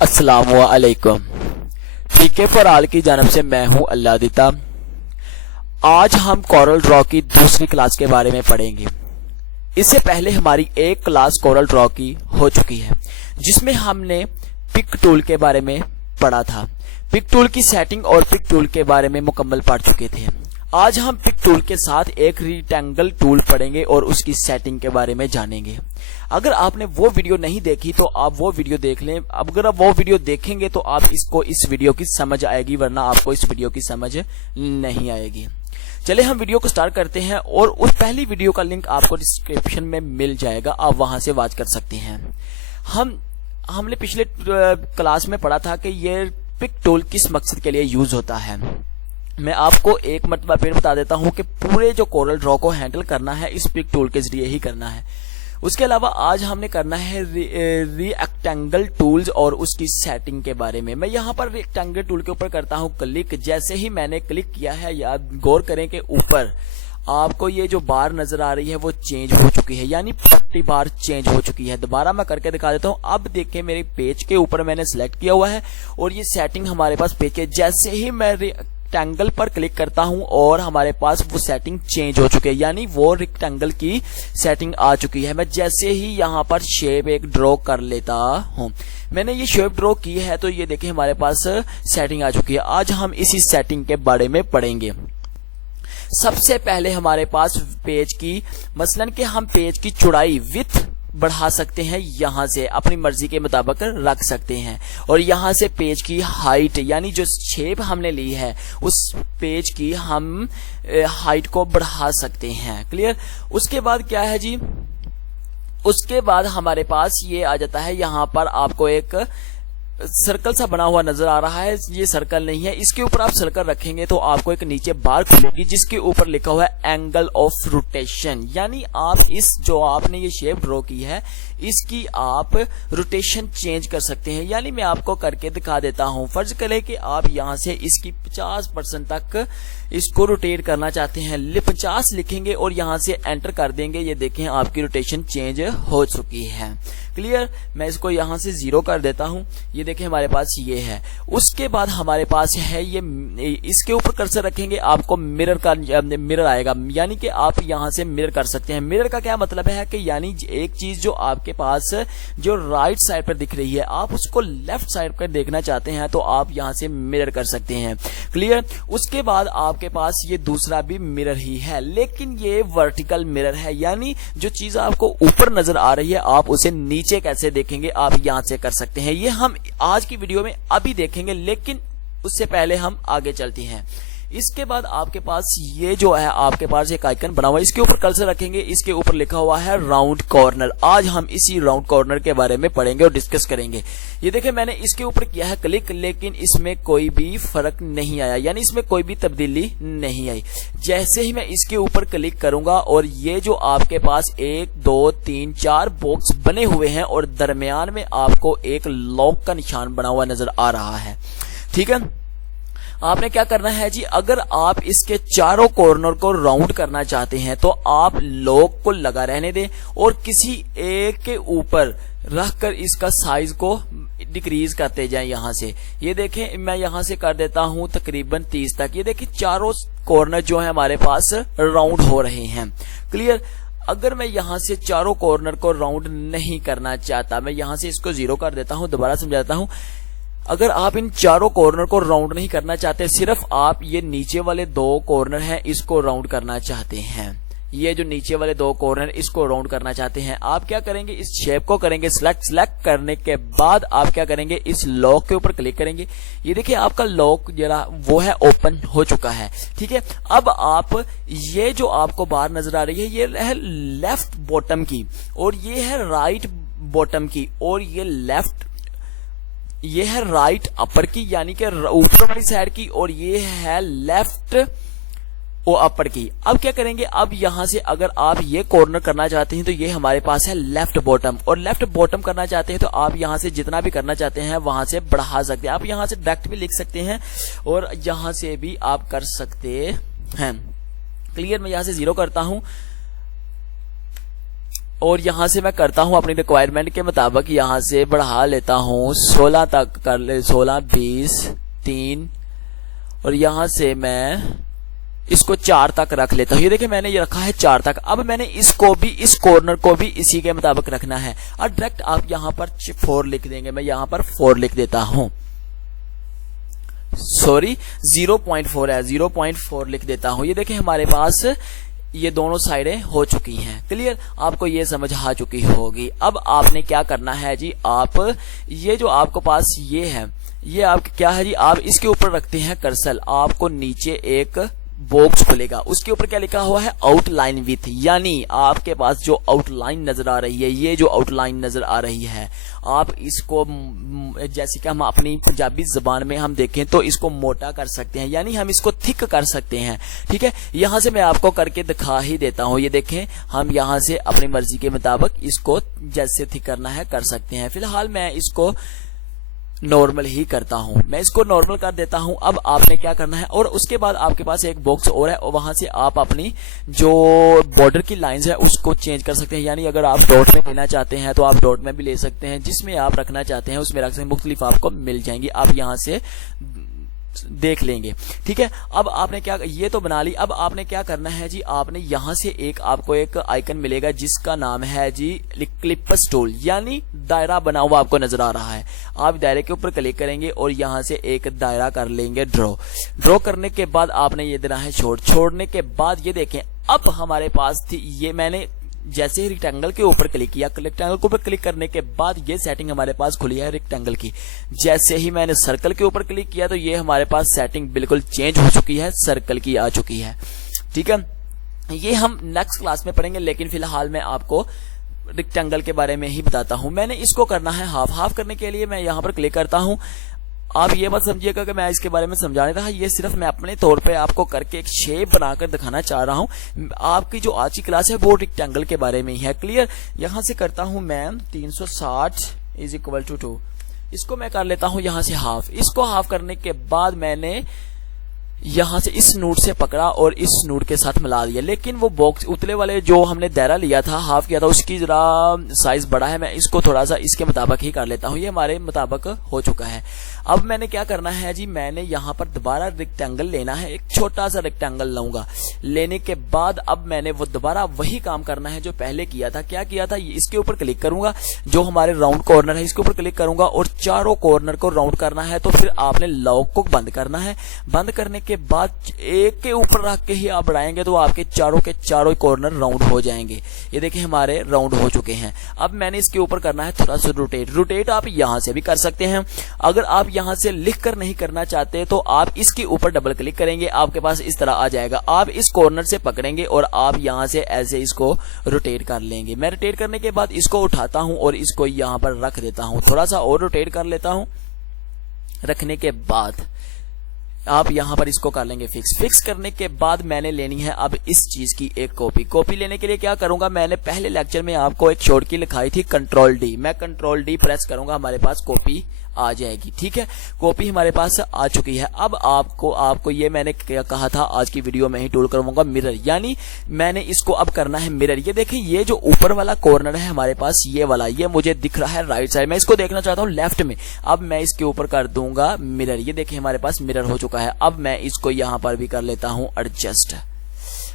السلام علیکم. P for all کی جانب سے میں ہوں اللہ دیتا. آج ہم کورل ڈرا کی دوسری کلاس کے بارے میں پڑھیں گے. اس سے پہلے ہماری ایک کلاس کورل ڈرا کی ہو چکی ہے جس میں ہم نے پک ٹول کے بارے میں پڑھا تھا. پک ٹول کی سیٹنگ اور پک ٹول کے بارے میں مکمل پڑھ چکے تھے. آج ہم پک ٹول کے ساتھ ایک ریکٹینگل ٹول پڑھیں گے اور اس کی سیٹنگ کے بارے میں جانیں گے. اگر آپ نے وہ ویڈیو نہیں دیکھی تو آپ وہ ویڈیو دیکھ لیں. اگر آپ وہ ویڈیو دیکھیں گے تو آپ اس ویڈیو کی سمجھ آئے گی، ورنہ آپ کو اس ویڈیو کی سمجھ نہیں آئے گی. چلے ہم ویڈیو کو سٹارٹ کرتے ہیں اور اس پہلی ویڈیو کا لنک آپ کو ڈسکرپشن میں مل جائے گا، آپ وہاں سے واچ کر سکتے ہیں. ہم نے پچھلے کلاس میں پڑھا تھا کہ یہ پک ٹول کس مقصد کے لیے یوز ہوتا ہے. میں آپ کو ایک مرتبہ پھر بتا دیتا ہوں کہ پورے جو کورل ڈرا کو ہینڈل کرنا ہے اس پک ٹول کے ذریعے ہی کرنا ہے. اس کے علاوہ آج ہم نے کرنا ہے ریکٹینگل ٹولز اور اس کی سیٹنگ کے بارے میں. میں یہاں پر ریکٹینگل ٹول کے اوپر کرتا ہوں کلک. جیسے ہی میں نے کلک کیا ہے، یاد غور کریں کہ اوپر آپ کو یہ جو بار نظر آ رہی ہے وہ چینج ہو چکی ہے، یعنی پٹی بار چینج ہو چکی ہے. دوبارہ میں کر کے دکھا دیتا ہوں. اب دیکھیں میرے پیج کے اوپر میں نے سلیکٹ کیا ہوا ہے اور یہ سیٹنگ ہمارے پاس پیج کے جیسے ہی میں ریکٹینگل پر کلک کرتا ہوں اور ہمارے پاس وہ سیٹنگ چینج ہو چکی ہے، یعنی وہ ریکٹینگل کی سیٹنگ آ چکی ہے. میں جیسے ہی یہاں پر شیپ ایک ڈرا کر لیتا ہوں، میں نے یہ شیپ ڈرا کی ہے تو یہ دیکھیں ہمارے پاس سیٹنگ آ چکی ہے. آج ہم اسی سیٹنگ کے بارے میں پڑھیں گے. سب سے پہلے ہمارے پاس پیج کی مثلاً کہ ہم پیج کی چوڑائی وڈتھ بڑھا سکتے ہیں، یہاں سے اپنی مرضی کے مطابق رکھ سکتے ہیں، اور یہاں سے پیج کی ہائٹ یعنی جو شیپ ہم نے لی ہے اس پیج کی ہم ہائٹ کو بڑھا سکتے ہیں. کلیئر؟ اس کے بعد کیا ہے جی، اس کے بعد ہمارے پاس یہ آ جاتا ہے. یہاں پر آپ کو ایک سرکل سا بنا ہوا نظر آ رہا ہے. یہ سرکل نہیں ہے، اس کے اوپر آپ سرکل رکھیں گے تو آپ کو ایک نیچے بار کھلے گی جس کے اوپر لکھا ہوا ہے اینگل آف روٹیشن. یعنی آپ جو آپ نے یہ شیپ ڈرا کی ہے اس کی آپ روٹیشن چینج کر سکتے ہیں. یعنی میں آپ کو کر کے دکھا دیتا ہوں. فرض کریں کہ آپ یہاں سے اس کی 50% تک اس کو روٹیٹ کرنا چاہتے ہیں. 50 لکھیں گے اور یہاں سے انٹر کر دیں گے. یہ دیکھیں آپ کی روٹیشن چینج ہو چکی ہے. کلیئر؟ میں اس کو یہاں سے 0 کر دیتا ہوں. یہ دیکھیں ہمارے پاس یہ ہے. اس کے بعد ہمارے پاس ہے یہ، اس کے اوپر کرسر رکھیں گے آپ کو مرر آئے گا، یعنی کہ آپ یہاں سے مرر کر سکتے ہیں. مرر کا کیا مطلب ہے کہ یعنی ایک چیز جو آپ کے پاس جو رائٹ سائڈ پر دکھ رہی ہے آپ اس کو لیفٹ سائڈ پر دیکھنا چاہتے ہیں تو آپ یہاں سے مرر کر سکتے ہیں. کلیئر؟ اس کے بعد آپ کے پاس یہ دوسرا بھی مرر ہی ہے، لیکن یہ ورٹیکل مرر ہے، یعنی جو چیز آپ کو اوپر نظر آ رہی ہے آپ اسے نیچے کیسے دیکھیں گے آپ یہاں سے کر سکتے ہیں. یہ ہم آج کی ویڈیو میں ابھی دیکھیں گے، لیکن اس سے پہلے ہم آگے چلتے ہیں. اس کے بعد آپ کے پاس یہ جو ہے آپ کے پاس ایک آئیکن بنا ہوا ہے، اس کے اوپر کرسر رکھیں گے. اس کے اوپر لکھا ہوا ہے راؤنڈ کارنر. آج ہم اسی راؤنڈ کارنر کے بارے میں پڑھیں گے اور ڈسکس کریں گے. یہ دیکھیں میں نے اس کے اوپر کیا ہے کلک، لیکن اس میں کوئی بھی فرق نہیں آیا، یعنی اس میں کوئی بھی تبدیلی نہیں آئی. جیسے ہی میں اس کے اوپر کلک کروں گا اور یہ جو آپ کے پاس 1 2 3 4 باکس بنے ہوئے ہیں اور درمیان میں آپ کو ایک لاک کا نشان بنا ہوا نظر آ رہا ہے. ٹھیک ہے؟ آپ نے کیا کرنا ہے جی، اگر آپ اس کے چاروں کارنر کو راؤنڈ کرنا چاہتے ہیں تو آپ لاک کو لگا رہنے دیں اور کسی ایک کے اوپر رکھ کر اس کا سائز کو ڈیکریز کرتے جائیں. یہاں سے یہ دیکھیں میں یہاں سے کر دیتا ہوں تقریباً 30 تک. یہ دیکھیں چاروں کارنر جو ہیں ہمارے پاس راؤنڈ ہو رہے ہیں. کلیئر؟ اگر میں یہاں سے چاروں کارنر کو راؤنڈ نہیں کرنا چاہتا، میں یہاں سے اس کو 0 کر دیتا ہوں. دوبارہ سمجھاتا ہوں. اگر آپ ان چاروں کارنر کو راؤنڈ نہیں کرنا چاہتے، صرف آپ یہ نیچے والے 2 کارنر ہیں اس کو راؤنڈ کرنا چاہتے ہیں، یہ جو نیچے والے 2 کارنر اس کو راؤنڈ کرنا چاہتے ہیں، آپ کیا کریں گے، اس شیپ کو کریں گے سلیکٹ کرنے کے بعد آپ کیا کریں گے، اس لاک کے اوپر کلک کریں گے. یہ دیکھیں آپ کا لاک جو وہ ہے اوپن ہو چکا ہے. ٹھیک ہے؟ اب آپ یہ جو آپ کو بار نظر آ رہی ہے یہ ہے لیفٹ باٹم کی اور یہ ہے رائٹ باٹم کی اور یہ ہے رائٹ اپر کی، یعنی کہ اوپر والی سائڈ کی، اور یہ ہے لیفٹ اپر کی. اب کیا کریں گے، اب یہاں سے اگر آپ یہ کارنر کرنا چاہتے ہیں تو یہ ہمارے پاس ہے لیفٹ باٹم، اور لیفٹ باٹم کرنا چاہتے ہیں تو آپ یہاں سے جتنا بھی کرنا چاہتے ہیں وہاں سے بڑھا سکتے ہیں. آپ یہاں سے ڈائریکٹ بھی لکھ سکتے ہیں اور یہاں سے بھی آپ کر سکتے ہیں. کلیئر؟ میں یہاں سے 0 کرتا ہوں. اور یہاں سے میں کرتا ہوں اپنی ریکوائرمنٹ کے مطابق یہاں سے بڑھا لیتا ہوں 16 تک کر لے 16 20 3 اور یہاں سے میں اس کو 4 تک رکھ لیتا ہوں. یہ دیکھیں میں نے یہ رکھا ہے 4 تک. اب میں نے اس کو بھی اس کارنر کو بھی اسی کے مطابق رکھنا ہے اور ڈائریکٹ آپ یہاں پر 4 لکھ دیں گے. میں یہاں پر 4 لکھ دیتا ہوں, سوری 0.4 ہے 0.4 لکھ دیتا ہوں. یہ دیکھیں ہمارے پاس یہ دونوں سائڈیں ہو چکی ہیں. کلیئر, آپ کو یہ سمجھ آ چکی ہوگی. اب آپ نے کیا کرنا ہے جی, آپ یہ جو آپ کو پاس یہ ہے یہ آپ کیا ہے جی, آپ اس کے اوپر رکھتے ہیں کرسر. آپ کو نیچے ایک باکس کھلے گا, اس کے اوپر کیا لکھا ہوا ہے آؤٹ لائن وتھ, یعنی آپ کے پاس جو آؤٹ لائن نظر آ رہی ہے, یہ جو آؤٹ لائن نظر آ رہی ہے, آپ اس کو جیسے کہ ہم اپنی پنجابی زبان میں ہم دیکھیں تو اس کو موٹا کر سکتے ہیں, یعنی ہم اس کو تھک کر سکتے ہیں. ٹھیک ہے, یہاں سے میں آپ کو کر کے دکھا ہی دیتا ہوں. یہ دیکھیں ہم یہاں سے اپنی مرضی کے مطابق اس کو جیسے تھک کرنا ہے کر سکتے ہیں. فی الحال میں اس کو نارمل ہی کرتا ہوں, میں اس کو نارمل کر دیتا ہوں. اب آپ نے کیا کرنا ہے, اور اس کے بعد آپ کے پاس ایک باکس اور ہے, اور وہاں سے آپ اپنی جو بارڈر کی لائنز ہے اس کو چینج کر سکتے ہیں. یعنی اگر آپ ڈاٹ میں لینا چاہتے ہیں تو آپ ڈاٹ میں بھی لے سکتے ہیں, جس میں آپ رکھنا چاہتے ہیں اس میں رکھ سکتے ہیں, مختلف آپ کو مل جائیں گی. آپ یہاں سے دیکھ لیں گے. ٹھیک ہے, اب آپ نے کیا یہ تو بنا لی. اب آپ نے کیا کرنا ہے جی, آپ نے یہاں سے ایک آپ کو ایک آئیکن ملے گا جس کا نام ہے جی کلپس ٹول, یعنی دائرہ بنا ہوا آپ کو نظر آ رہا ہے. آپ دائرے کے اوپر کلک کریں گے اور یہاں سے ایک دائرہ کر لیں گے ڈرا کرنے کے بعد آپ نے یہ دینا ہے چھوڑنے کے بعد یہ دیکھیں اب ہمارے پاس تھی یہ, میں نے جیسے ہی ریکٹینگل کے اوپر کلک کیا, ریکٹینگل کے اوپر کلک کرنے کے بعد یہ سیٹنگ ہمارے پاس کھلی ہے ریکٹینگل کی. جیسے ہی میں نے سرکل کے اوپر کلک کیا تو یہ ہمارے پاس سیٹنگ بالکل چینج ہو چکی ہے, سرکل کی آ چکی ہے. ٹھیک ہے, یہ ہم نیکسٹ کلاس میں پڑھیں گے, لیکن فی الحال میں آپ کو ریکٹینگل کے بارے میں ہی بتاتا ہوں. میں نے اس کو کرنا ہے ہاف کرنے کے لیے میں یہاں پر کلک کرتا ہوں. آپ یہ مت سمجھیے گا کہ میں اس کے بارے میں سمجھانے رہا, یہ صرف میں اپنے طور پہ آپ کو کر کے ایک شیپ بنا کر دکھانا چاہ رہا ہوں. آپ کی جو آج کی کلاس ہے وہ ریکٹینگل کے بارے میں ہی ہے. کلیئر, یہاں سے کرتا ہوں میں 360 = 2. اس کو میں کر لیتا ہوں یہاں سے ہاف. اس کو ہاف کرنے کے بعد میں نے یہاں سے اس نوٹ سے پکڑا اور اس نوٹ کے ساتھ ملا دیا, لیکن وہ باکس اتلے والے جو ہم نے دائرہ لیا تھا ہاف کیا تھا اس کی ذرا سائز بڑا ہے, میں اس کو تھوڑا سا اس کے مطابق ہی کر لیتا ہوں. یہ ہمارے مطابق ہو چکا ہے. اب میں نے کیا کرنا ہے جی, میں نے یہاں پر دوبارہ ریکٹینگل لینا ہے, ایک چھوٹا سا ریکٹینگل لوں گا. لینے کے بعد اب میں نے وہ دوبارہ وہی کام کرنا ہے جو پہلے کیا تھا. کیا کیا تھا, اس کے اوپر کلک کروں گا, جو ہمارے راؤنڈ کارنر ہے اس کے اوپر کلک کروں گا اور چاروں کارنر کو راؤنڈ کرنا ہے. تو پھر آپ نے لاک کو بند کرنا ہے. بند کرنے کے بعد ایک کے اوپر رکھ کے ہی آپ بڑھائیں گے تو آپ کے چاروں کارنر راؤنڈ ہو جائیں گے. یہ دیکھیں ہمارے راؤنڈ ہو چکے ہیں. اب میں نے اس کے اوپر کرنا ہے تھوڑا سا روٹیٹ آپ یہاں سے بھی کر سکتے ہیں. اگر آپ یہاں سے لکھ کر نہیں کرنا چاہتے تو آپ اس کے اوپر ڈبل کلک کریں گے, آپ کے پاس اس طرح آ جائے گا. آپ اس کارنر سے پکڑیں گے اور آپ یہاں سے ایسے اس کو روٹیٹ کر لیں گے. میں روٹیٹ کرنے کے بعد اس کو اٹھاتا ہوں اور اس کو یہاں پر رکھ دیتا ہوں. تھوڑا سا اور روٹیٹ کر لیتا ہوں. رکھنے کے بعد آپ یہاں پر اس کو کر لیں گے فکس کرنے کے بعد میں نے لینی ہے اب اس چیز کی ایک کاپی لینے کے لیے کیا کروں گا, میں نے پہلے لیکچر میں آپ کو ایک شارٹ کی لکھائی تھی کنٹرول D, میں کنٹرول D پریس کروں گا, ہمارے پاس کاپی آ جائے گی. ٹھیک ہے, کاپی ہمارے پاس آ چکی ہے. اب آپ کو یہ میں نے کہا تھا آج کی ویڈیو میں ہی ٹول کروں گا مرر, یعنی میں نے اس کو اب کرنا ہے مرر. یہ دیکھیں یہ جو اوپر والا کارنر ہے ہمارے پاس یہ والا, یہ مجھے دکھ رہا ہے رائٹ سائڈ, میں اس کو دیکھنا چاہتا ہوں لیفٹ میں. اب میں اس کے اوپر کر دوں گا مرر. یہ دیکھیں ہمارے پاس مرر ہو چکا ہے. اب میں اس کو یہاں پر بھی کر لیتا ہوں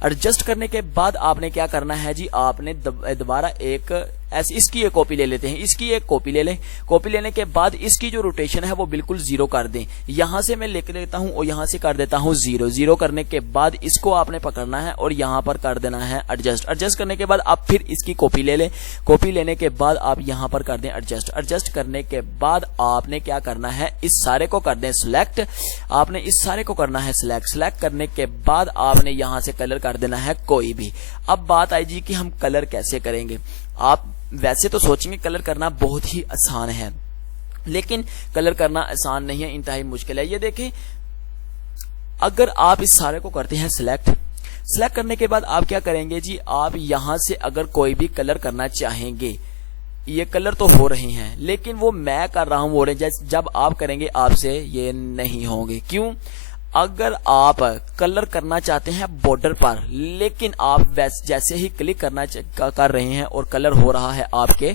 ایڈجسٹ کرنے کے بعد آپ نے کیا کرنا ہے جی, آپ نے دوبارہ ایک اس کی ایک کاپی لے لیتے ہیں. اس کی ایک کاپی لے لیں. کاپی لینے کے بعد اس کی جو روٹیشن ہے وہ بالکل 0 کر دیں. یہاں سے میں لکھ لیتا ہوں اور یہاں سے کر دیتا ہوں 0 کرنے کے بعد اس کو آپ نے پکڑنا ہے اور یہاں پر کر دینا ہے ایڈجسٹ کرنے کے بعد آپ پھر اس کی کاپی لے لیں. کاپی لینے کے بعد آپ یہاں پر کر دیں ایڈجسٹ کرنے کے بعد آپ نے کیا کرنا ہے, اس سارے کو کر دیں سلیکٹ. آپ نے اس سارے کو کرنا ہے سلیکٹ کرنے کے بعد آپ نے یہاں سے کلر کر دینا ہے کوئی بھی. اب بات آئی جی کہ ہم کلر کیسے کریں گے. آپ ویسے تو سوچیں گے کلر کرنا بہت ہی آسان ہے, لیکن کلر کرنا آسان نہیں ہے, انتہائی مشکل ہے. یہ دیکھیں اگر آپ اس سارے کو کرتے ہیں سلیکٹ کرنے کے بعد آپ کیا کریں گے جی, آپ یہاں سے اگر کوئی بھی کلر کرنا چاہیں گے, یہ کلر تو ہو رہے ہیں لیکن وہ میں کر رہا ہوں ہو رہے ہیں, جب آپ کریں گے آپ سے یہ نہیں ہوں گے. کیوں, اگر آپ کلر کرنا چاہتے ہیں بارڈر پر، لیکن آپ جیسے ہی کلک کر رہے ہیں اور کلر ہو رہا ہے آپ کے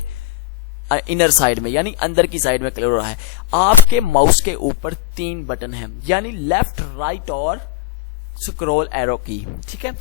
انر سائڈ میں، یعنی اندر کی سائڈ میں کلر ہو رہا ہے، آپ کے ماؤس کے اوپر 3 بٹن ہیں، یعنی لیفٹ، رائٹ اور سکرول ایرو کی، ٹھیک ہے.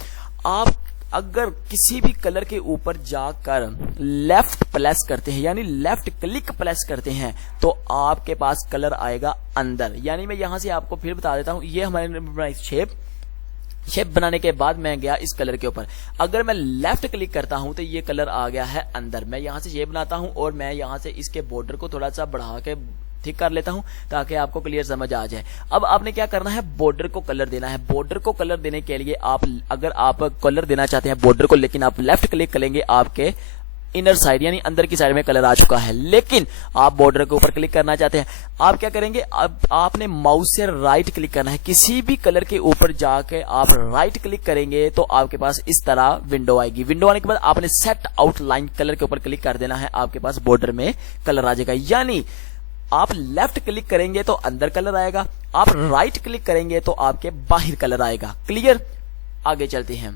آپ اگر کسی بھی کلر کے اوپر جا کر لیفٹ پلیس کرتے ہیں، یعنی لیفٹ کلک پلیس کرتے ہیں، تو آپ کے پاس کلر آئے گا اندر. یعنی میں یہاں سے آپ کو پھر بتا دیتا ہوں، یہ ہمارے شیپ بنانے کے بعد میں گیا اس کلر کے اوپر. اگر میں لیفٹ کلک کرتا ہوں تو یہ کلر آ گیا ہے اندر. میں یہاں سے شیپ بناتا ہوں اور میں یہاں سے اس کے بارڈر کو تھوڑا سا بڑھا کے ٹھیک کر لیتا ہوں تاکہ آپ کو کلیئر سمجھ آ جائے. اب آپ نے کیا کرنا ہے، بارڈر کو کلر دینا ہے. بارڈر کو کلر دینے کے لیے اگر آپ کلر دینا چاہتے ہیں بارڈر کو، لیکن آپ لیفٹ کلک کریں گے، آپ کے انر سائڈ یعنی اندر کی سائڈ میں کلر آ چکا ہے، لیکن آپ بارڈر کے اوپر کلک کرنا چاہتے ہیں. آپ کیا کریں گے، اب آپ نے ماؤس سے رائٹ کلک کرنا ہے. کسی بھی کلر کے اوپر جا کے آپ رائٹ کلک کریں گے تو آپ کے پاس اس طرح ونڈو آئے گی. ونڈو آنے کے بعد آپ نے سیٹ آؤٹ لائن کلر کے اوپر کلک کر دینا ہے، آپ کے پاس بارڈر میں کلر آ جائے گا. یعنی آپ لیفٹ کلک کریں گے تو اندر کلر آئے گا، آپ رائٹ کلک کریں گے تو آپ کے باہر کلر آئے گا. کلیئر؟ آگے چلتے ہیں.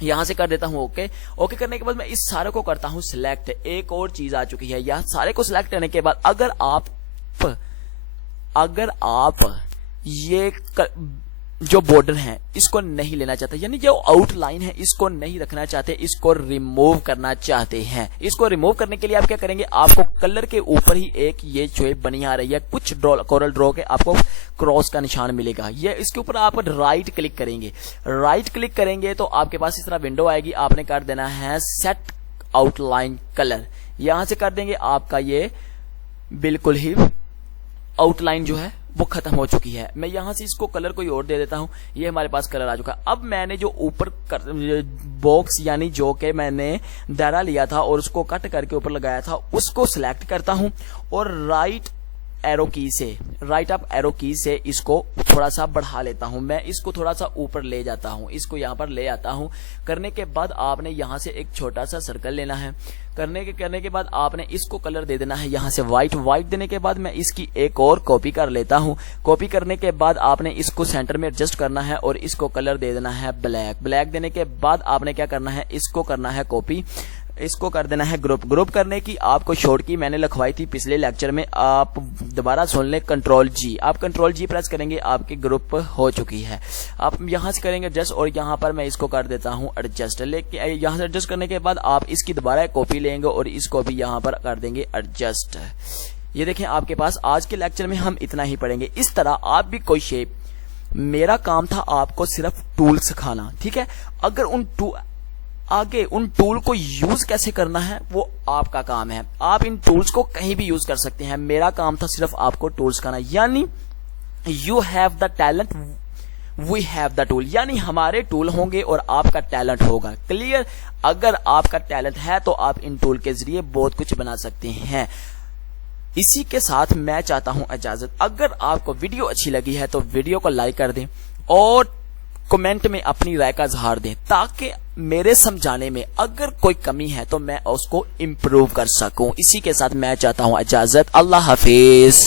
یہاں سے کر دیتا ہوں اوکے کرنے کے بعد میں اس سارے کو کرتا ہوں سلیکٹ. ایک اور چیز آ چکی ہے، یہاں سارے کو سلیکٹ کرنے کے بعد اگر آپ یہ جو بارڈر ہیں اس کو نہیں لینا چاہتے، یعنی جو آؤٹ لائن ہے اس کو نہیں رکھنا چاہتے، اس کو ریموو کرنا چاہتے ہیں. اس کو ریموو کرنے کے لیے آپ کیا کریں گے، آپ کو کلر کے اوپر ہی ایک یہ جو بنی آ رہی ہے کچھ کورل ڈرا کے آپ کو کراس کا نشان ملے گا، یہ اس کے اوپر آپ رائٹ کلک کریں گے. رائٹ کلک کریں گے تو آپ کے پاس اس طرح ونڈو آئے گی. آپ نے کر دینا ہے سیٹ آؤٹ لائن کلر. یہاں سے کر دیں گے، آپ کا یہ بالکل ہی آؤٹ لائن جو ہے وہ ختم ہو چکی ہے. میں یہاں سے اس کو کلر کوئی اور دے دیتا ہوں. یہ ہمارے پاس کلر آ چکا. اب میں نے جو اوپر باکس یعنی جو کہ میں نے دائرہ لیا تھا اور اس کو کٹ کر کے اوپر لگایا تھا اس کو سلیکٹ کرتا ہوں اور رائٹ اپ ایرو کی سے اس کو تھوڑا سا بڑھا لیتا ہوں. میں اس کو تھوڑا سا اوپر لے جاتا ہوں، اس کو یہاں پر لے آتا ہوں. کرنے کے بعد آپ نے یہاں سے ایک چھوٹا سا سرکل لینا ہے. کرنے کے بعد آپ نے اس کو کلر دے دینا ہے یہاں سے وائٹ دینے کے بعد میں اس کی ایک اور کاپی کر لیتا ہوں. کاپی کرنے کے بعد آپ نے اس کو سینٹر میں ایڈجسٹ کرنا ہے اور اس کو کلر دے دینا ہے بلیک دینے کے بعد آپ نے کیا کرنا ہے، اس کو کرنا ہے کاپی، اس کو کر دینا ہے گروپ کرنے کی آپ کو شارٹ کی میں نے لکھوائی تھی پچھلے لیکچر میں، آپ دوبارہ سن لیں کنٹرول جی. آپ کنٹرول جی پریس کریں گے، آپ کی گروپ ہو چکی ہے. آپ یہاں سے کریں گے ایڈجسٹ اور یہاں پر میں اس کو کر دیتا ہوں ایڈجسٹ. لیکن یہاں سے ایڈجسٹ کرنے کے بعد آپ اس کی دوبارہ کاپی لیں گے اور اس کو بھی یہاں پر کر دیں گے ایڈجسٹ. یہ دیکھیں آپ کے پاس آج کے لیکچر میں ہم اتنا ہی پڑھیں گے. اس طرح آپ بھی کوئی شیپ، میرا کام تھا آپ کو صرف ٹول سکھانا، ٹھیک ہے. اگر آگے ان ٹول کو یوز کیسے کرنا ہے وہ آپ کا کام ہے. آپ ان ٹولز کو کہیں بھی یوز کر سکتے ہیں. میرا کام تھا صرف آپ کو ٹولز سکھانا. یعنی you have the talent we have the tool, یعنی ہمارے ٹول ہوں گے اور آپ کا ٹیلنٹ ہوگا. کلیئر؟ اگر آپ کا ٹیلنٹ ہے تو آپ ان ٹول کے ذریعے بہت کچھ بنا سکتے ہیں. اسی کے ساتھ میں چاہتا ہوں اجازت. اگر آپ کو ویڈیو اچھی لگی ہے تو ویڈیو کو لائک کر دیں اور کمنٹ میں اپنی رائے کا اظہار دیں تاکہ میرے سمجھانے میں اگر کوئی کمی ہے تو میں اس کو امپروو کر سکوں. اسی کے ساتھ میں چاہتا ہوں اجازت. اللہ حافظ.